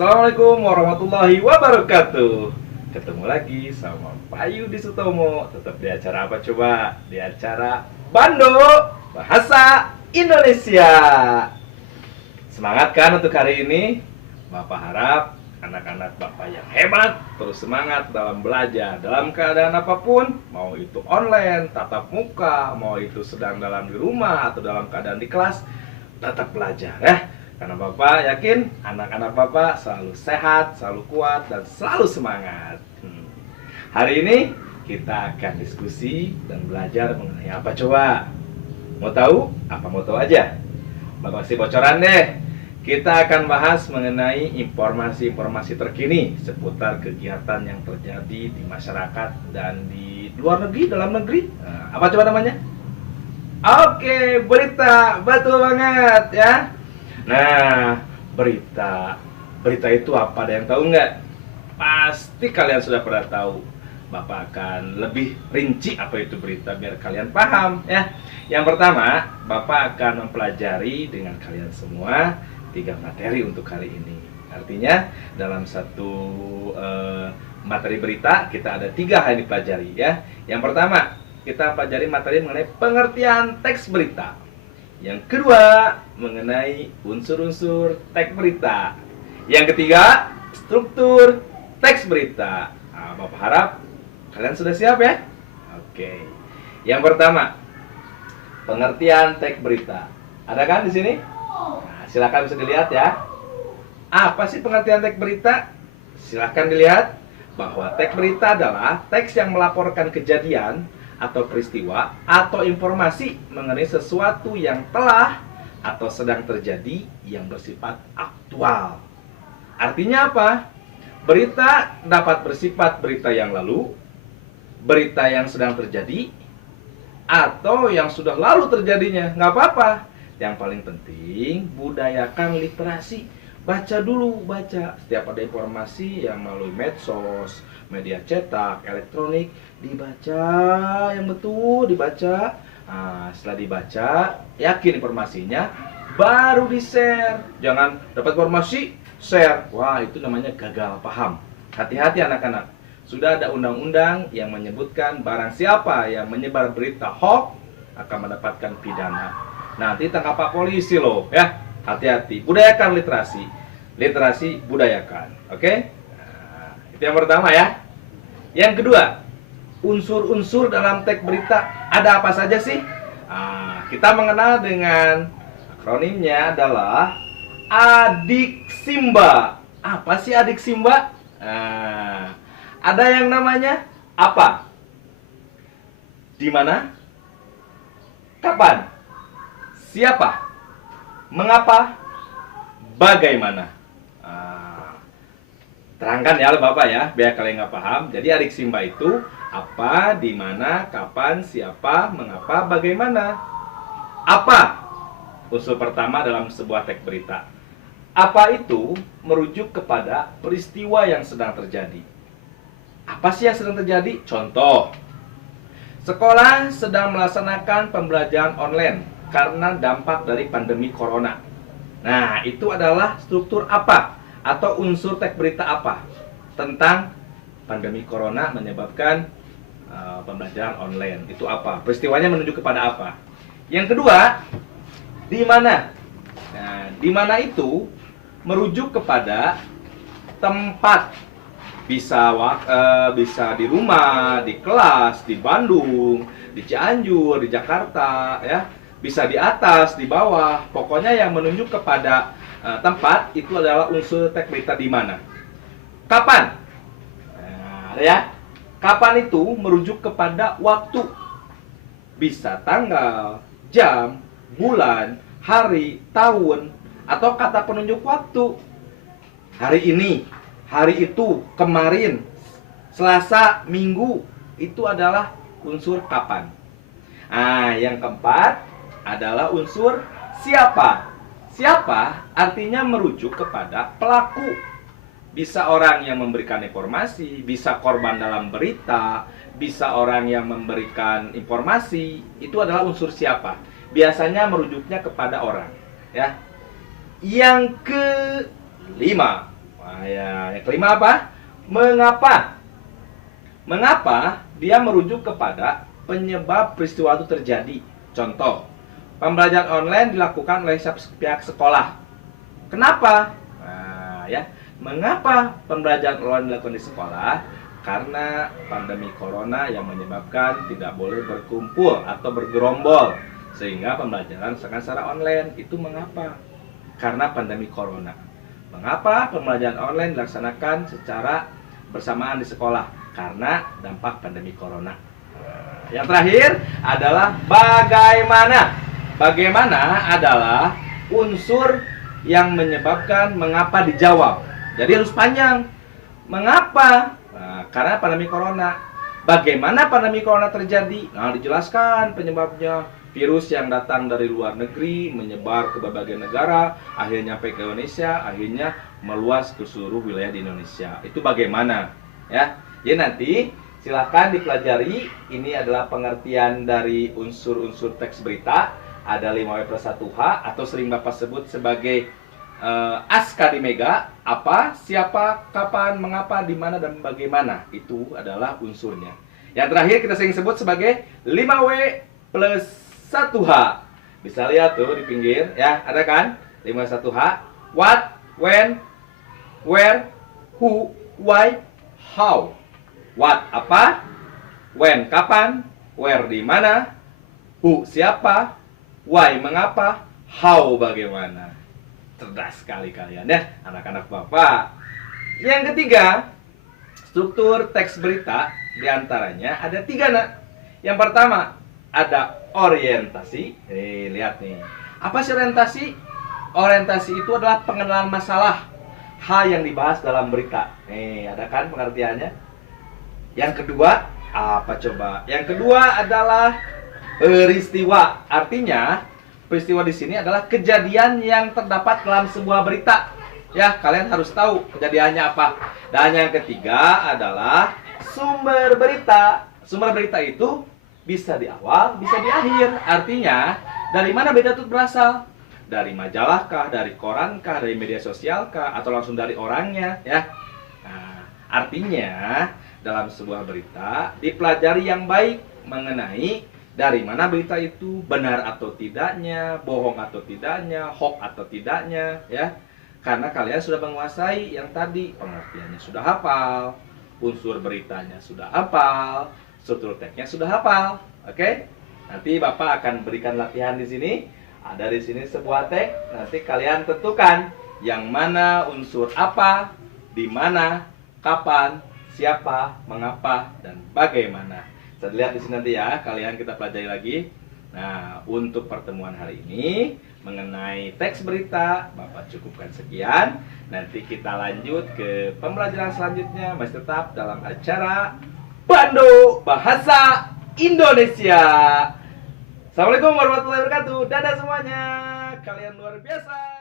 Assalamualaikum warahmatullahi wabarakatuh. Ketemu lagi sama Pak Yudi Sutomo. Tetap di acara apa coba? Di acara Bando Bahasa Indonesia. Semangat kan untuk hari ini? Bapak harap anak-anak Bapak yang hebat terus semangat dalam belajar dalam keadaan apapun, mau itu online, tatap muka, mau itu sedang dalam di rumah atau dalam keadaan di kelas, tetap belajar ya. Karena Bapak yakin anak-anak Bapak selalu sehat, selalu kuat, dan selalu semangat. Hari ini kita akan diskusi dan belajar mengenai apa coba? Mau tahu? Apa mau tahu aja? Bapak kasih bocoran deh. Kita akan bahas mengenai informasi-informasi terkini seputar kegiatan yang terjadi di masyarakat dan di luar negeri, dalam negeri. Nah, apa coba namanya? Oke, berita. Betul banget ya. Nah, berita itu apa? Ada yang tahu nggak? Pasti kalian sudah pernah tahu. Bapak akan lebih rinci apa itu berita biar kalian paham ya. Yang pertama, Bapak akan mempelajari dengan kalian semua 3 materi untuk hari ini. Artinya dalam satu materi berita kita ada 3 hal yang dipelajari ya. Yang pertama, kita pelajari materi mengenai pengertian teks berita. Yang kedua, mengenai unsur-unsur teks berita. Yang ketiga, struktur teks berita. Nah, Bapak harap kalian sudah siap ya? Oke. Yang pertama, pengertian teks berita. Ada kan di sini? Nah, silakan bisa dilihat ya. Apa sih pengertian teks berita? Silakan dilihat bahwa teks berita adalah teks yang melaporkan kejadian atau peristiwa atau informasi mengenai sesuatu yang telah atau sedang terjadi yang bersifat aktual. Artinya apa? Berita dapat bersifat berita yang lalu, berita yang sedang terjadi, atau yang sudah lalu terjadinya. Nggak apa-apa. Yang paling penting, budayakan literasi. Baca dulu, baca. Setiap ada informasi yang melalui medsos, media cetak, elektronik, dibaca yang betul, dibaca. Nah, setelah dibaca, yakin informasinya, baru di-share. Jangan dapat informasi, share. Wah, itu namanya gagal paham. Hati-hati anak-anak. Sudah ada undang-undang yang menyebutkan barang siapa yang menyebar berita hoax akan mendapatkan pidana. Nanti tangkap Pak polisi loh, ya. Hati-hati. Budayakan literasi. Literasi budayakan. Oke? Nah, itu yang pertama ya. Yang kedua, unsur-unsur dalam teks berita ada apa saja sih? Nah, kita mengenal dengan akronimnya adalah Adiksimba. Apa sih Adiksimba? Nah, ada yang namanya apa? Di mana? Kapan? Siapa? Mengapa? Bagaimana? Terangkan ya Bapak ya, biar kalian nggak paham. Jadi Adiksimba itu apa, di mana, kapan, siapa, mengapa, bagaimana. Apa? Unsur pertama dalam sebuah teks berita. Apa itu merujuk kepada peristiwa yang sedang terjadi. Apa sih yang sedang terjadi? Contoh, sekolah sedang melaksanakan pembelajaran online karena dampak dari pandemi corona. Nah, itu adalah struktur apa? Atau unsur teks berita apa? Tentang pandemi corona menyebabkan pembelajaran online. Itu apa? Peristiwanya menunjuk kepada apa? Yang kedua, di mana? Nah, di mana itu merujuk kepada tempat. Bisa di rumah, di kelas, di Bandung, di Cianjur, di Jakarta, ya. Bisa di atas, di bawah. Pokoknya yang menunjuk kepada tempat itu adalah unsur teks berita di mana. Kapan? Nah, ya. Kapan itu merujuk kepada waktu. Bisa tanggal, jam, bulan, hari, tahun, atau kata penunjuk waktu. Hari ini, hari itu, kemarin, Selasa, Minggu, itu adalah unsur kapan. Nah, yang keempat adalah unsur siapa. Siapa artinya merujuk kepada pelaku. Bisa orang yang memberikan informasi, bisa korban dalam berita, bisa orang yang memberikan informasi, itu adalah unsur siapa. Biasanya merujuknya kepada orang, ya. Yang kelima, Wah, ya. Yang kelima apa? Mengapa? Mengapa dia merujuk kepada penyebab peristiwa itu terjadi. Contoh, pembelajaran online dilakukan oleh pihak sekolah. Kenapa? Nah, ya. Mengapa pembelajaran online dilakukan di sekolah? Karena pandemi corona yang menyebabkan tidak boleh berkumpul atau bergerombol, sehingga pembelajaran secara online. Itu mengapa? Karena pandemi corona. Mengapa pembelajaran online dilaksanakan secara bersamaan di sekolah? Karena dampak pandemi corona. Yang terakhir adalah bagaimana. Bagaimana adalah unsur yang menyebabkan mengapa dijawab. Jadi harus panjang. Mengapa? Nah, karena pandemi corona. Bagaimana pandemi corona terjadi? Nah, dijelaskan penyebabnya. Virus yang datang dari luar negeri menyebar ke berbagai negara, akhirnya sampai ke Indonesia, akhirnya meluas ke seluruh wilayah di Indonesia. Itu bagaimana? Ya. Jadi nanti silakan dipelajari. Ini adalah pengertian dari unsur-unsur teks berita. Ada 5W+1H atau sering Bapak sebut sebagai ASKA di Mega. Apa, siapa, kapan, mengapa, di mana, dan bagaimana. Itu adalah unsurnya. Yang terakhir kita sering sebut sebagai 5W+1H. Bisa lihat tuh di pinggir, ya, ada kan? 5W+1H. What, when, where, who, why, how. What, apa? When, kapan? Where, di mana? Who, siapa? Why, mengapa? How, bagaimana? Cerdas sekali kalian ya, anak-anak Bapak. Yang ketiga, struktur teks berita diantaranya ada 3, nak. Yang pertama, ada orientasi. Lihat nih. Apa sih orientasi? Orientasi itu adalah pengenalan masalah, hal yang dibahas dalam berita. Ada kan pengertiannya? Yang kedua, apa coba? Yang kedua adalah peristiwa. Artinya, peristiwa di sini adalah kejadian yang terdapat dalam sebuah berita. Ya, kalian harus tahu kejadiannya apa. Dan yang ketiga adalah sumber berita. Sumber berita itu bisa di awal, bisa di akhir. Artinya, dari mana berita itu berasal? Dari majalah kah, dari koran kah, dari media sosial kah, atau langsung dari orangnya, ya. Nah, artinya dalam sebuah berita dipelajari yang baik mengenai dari mana berita itu benar atau tidaknya, bohong atau tidaknya, hoax atau tidaknya, ya. Karena kalian sudah menguasai yang tadi, pengertiannya sudah hafal, unsur beritanya sudah hafal, struktur teksnya sudah hafal. Oke? Nanti Bapak akan berikan latihan di sini. Ada di sini sebuah teks, nanti kalian tentukan yang mana unsur apa, di mana, kapan, siapa, mengapa, dan bagaimana. Saya lihat di sini nanti ya, kalian kita pelajari lagi. Nah, untuk pertemuan hari ini mengenai teks berita, Bapak cukupkan sekian. Nanti kita lanjut ke pembelajaran selanjutnya, masih tetap dalam acara Bando Bahasa Indonesia. Assalamualaikum warahmatullahi wabarakatuh. Dadah semuanya. Kalian luar biasa.